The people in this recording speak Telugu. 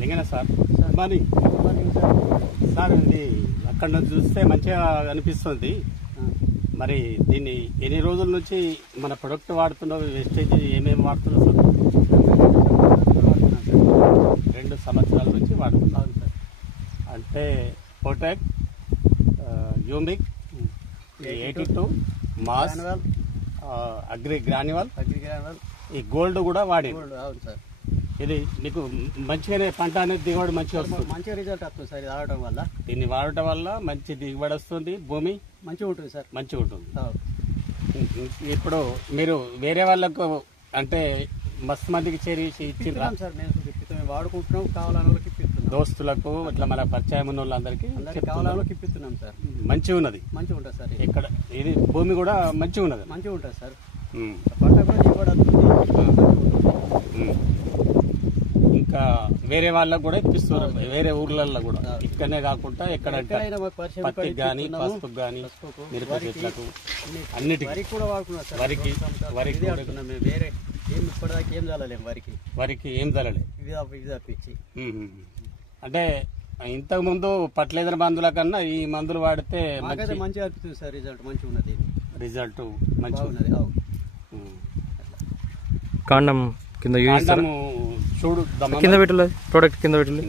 లింగన సార్ మార్నింగ్ సార్, ఇది అక్కడ నుంచి చూస్తే మంచిగా అనిపిస్తుంది. మరి దీన్ని ఎన్ని రోజుల నుంచి మన ప్రొడక్ట్ వాడుతున్నావు? వేస్టేజ్ ఏమేమి వాడుతున్నావు సార్? 2 సంవత్సరాల నుంచి వాడుతున్నాను సార్. అంటే పోటాక్, యూమిక్, 82, మాస్, అగ్రి గ్రాన్యువల్, ఈ గోల్డ్ కూడా వాడి. అవును సార్. ఇది మీకు మంచిగానే పంట అనేది దిగుబడి మంచిగా వస్తుంది. మంచిగా రిజల్ట్ వస్తుంది సార్. ఇది వాడటం వల్ల, దీన్ని వాడటం వల్ల మంచి దిగుబడి వస్తుంది. భూమి మంచిగా ఉంటుంది సార్. మంచిగా ఉంటుంది. ఇప్పుడు మీరు వేరే వాళ్ళకు అంటే మస్తు మందికి చేసి ఇచ్చిండ్రా సార్? మేము వాడుకుంటున్నాం, కావాలని వాళ్ళకి ఇప్పిస్తున్నాం. దోస్తులకు ఇట్లా మన పరిచయం ఉన్న వాళ్ళందరికీ కావాలని వాళ్ళకి ఇప్పిస్తున్నాం సార్. మంచిగా ఉన్నది. మంచిగా ఉంటుంది సార్. ఇక్కడ ఇది భూమి కూడా మంచిగా ఉన్నది. మంచిగా ఉంటుంది సార్. పంట కూడా దిగుబడి వస్తుంది. ఇంకా వేరే వాళ్ళకు కూడా ఇప్పిస్తున్నారు, వేరే ఊర్లలో కూడా. ఇక్కడనే కాకుండా ఎక్కడంటే పత్తికి కానీ, పసుపుకి కానీ, మిరప చెట్లకు, అన్నిటికీ కూడా వాడుకున్నాం సార్. వరికి వాడుకున్నాం. మేము వేరే ఏం ఇప్పటిదాకా ఏం చల్లలేము. వరికి ఏం చల్లలే. ఇది తప్పించి అంటే ఇంతకు ముందు పట్లేదర మందుల కన్నా ఈ మందులు వాడితే మంచిగా అనిపిస్తుంది సార్. రిజల్ట్ మంచిగా ఉన్నది. రిజల్ట్ మంచిగా ఉన్నది. కాండం కింద చూడు కింద పెట్టలేదు, ప్రోడక్ట్ కింద పెట్టలేదు.